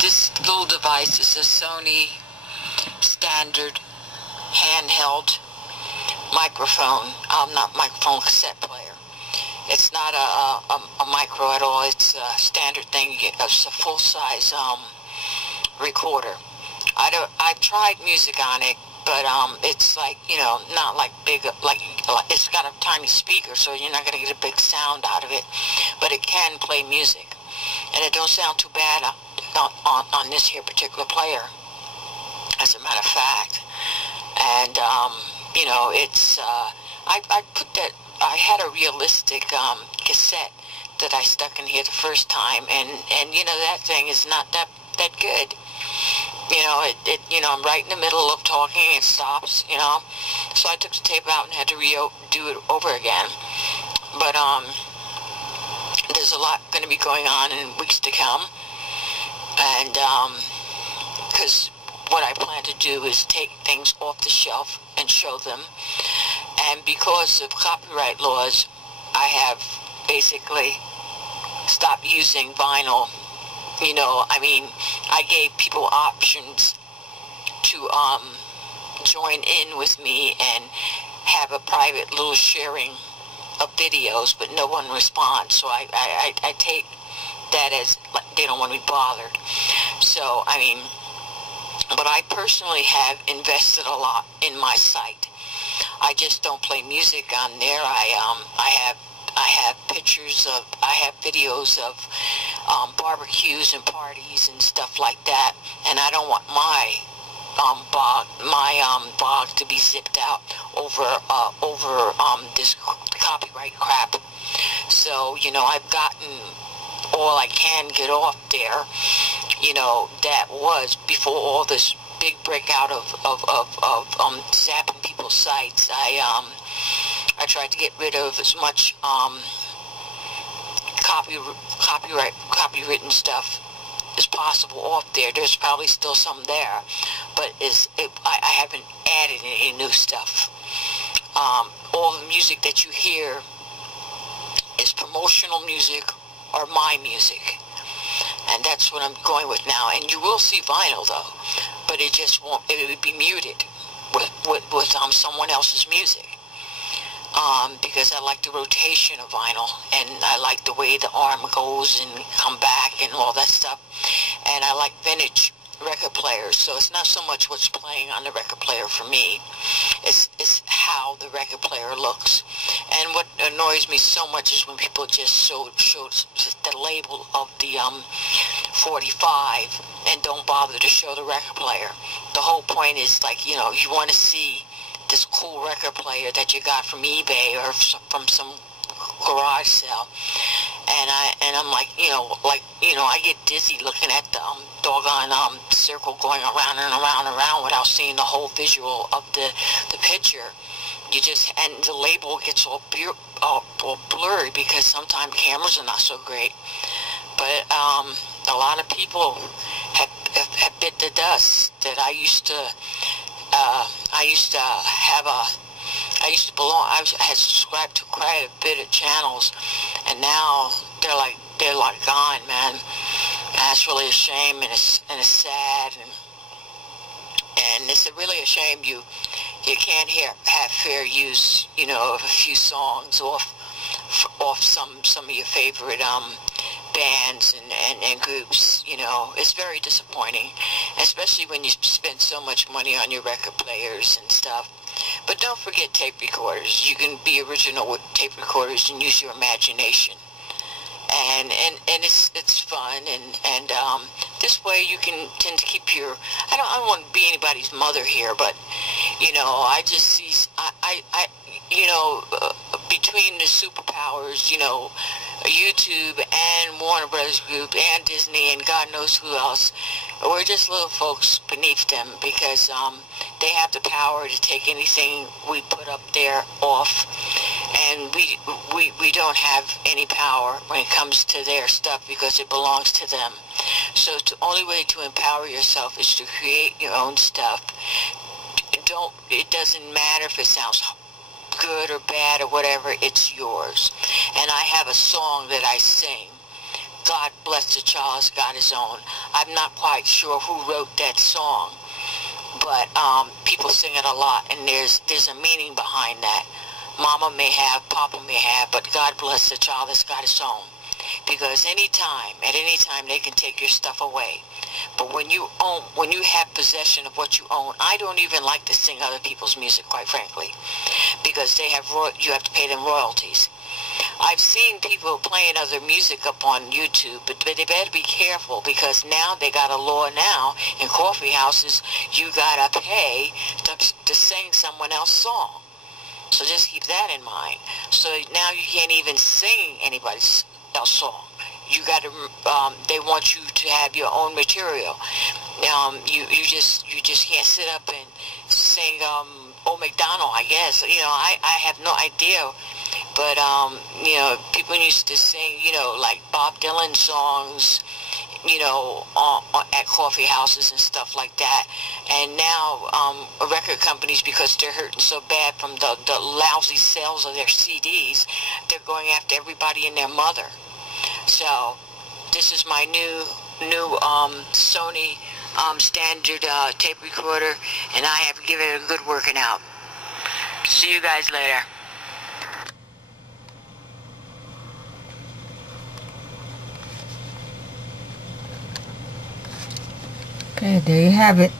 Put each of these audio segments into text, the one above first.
This little device is a Sony standard handheld microphone. Not microphone, cassette player. It's not a micro at all. It's a standard thing. It's a full-size recorder. I've tried music on it, but it's like, not like big, like it's got a tiny speaker, so you're not gonna get a big sound out of it, but it can play music, and it don't sound too bad on this here particular player, as a matter of fact. And it's I put that. I had a realistic cassette that I stuck in here the first time, and that thing is not that good. I'm right in the middle of talking, it stops, so I took the tape out and had to do it over again. But there's a lot going to be going on in weeks to come, and because what I plan to do is take things off the shelf and show them, and because of copyright laws, I have basically stopped using vinyl. I gave people options to join in with me and have a private little sharing of videos, but no one responds. So I take that as like they don't want to be bothered. So, but I personally have invested a lot in my site. I just don't play music on there. I have pictures of, I have videos of barbecues and parties and stuff like that, and I don't want my blog to be zipped out over this copyright crap. So I've gotten all I can get off there. That was before all this big breakout of zapping people's sites. I tried to get rid of as much copywritten stuff as possible off there. There's probably still some there, but I haven't added any new stuff. All the music that you hear is promotional music or my music, and that's what I'm going with now. And you will see vinyl though, but it just won't. It would be muted with someone else's music. Because I like the rotation of vinyl, and I like the way the arm goes and come back and all that stuff. And I like vintage record players, so it's not so much what's playing on the record player for me. It's how the record player looks. And what annoys me so much is when people just show the label of the 45 and don't bother to show the record player. The whole point is, like, you want to see this cool record player that you got from eBay or from some garage sale, and I'm like, I get dizzy looking at the doggone circle going around and around and around without seeing the whole visual of the picture. And the label gets all blurry because sometimes cameras are not so great. But a lot of people have bit the dust that I used to had subscribed to quite a bit of channels, and now they're like gone, man. And that's really a shame, and it's sad, and it's really a shame you can't have fair use, of a few songs off some of your favorite bands and groups. It's very disappointing, especially when you spend so much money on your record players and stuff. But don't forget tape recorders. You can be original with tape recorders and use your imagination, and it's fun, and this way you can tend to keep your. I don't want to be anybody's mother here, but I just see between the superpowers, YouTube and Warner Brothers Group and Disney and God knows who else, we're just little folks beneath them, because they have the power to take anything we put up there off, and we don't have any power when it comes to their stuff because it belongs to them. So the only way to empower yourself is to create your own stuff. It doesn't matter if it sounds good or bad or whatever, it's yours. And I have a song that I sing God bless the child has got his own. I'm not quite sure who wrote that song, but people sing it a lot, and there's a meaning behind that. Mama may have, Papa may have, but God bless the child that's got his own. Because at any time, they can take your stuff away. But when you have possession of what you own, I don't even like to sing other people's music, quite frankly, because you have to pay them royalties. I've seen people playing other music up on YouTube, but they better be careful, because now they got a law now in coffee houses. You gotta pay to sing someone else's song. So just keep that in mind. So now you can't even sing anybody else's song. You got to. They want you to have your own material. You just can't sit up and sing Old MacDonald, I guess. You know, I have no idea. But you know, people used to sing, you know, like Bob Dylan songs, you know, at coffee houses and stuff like that. And now record companies, because they're hurting so bad from the lousy sales of their CDs, they're going after everybody and their mother. So this is my new Sony standard tape recorder, and I have given it a good working out. See you guys later. Okay, there you have it.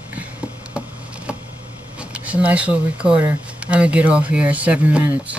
It's a nice little recorder. I'm gonna get off here at 7 minutes.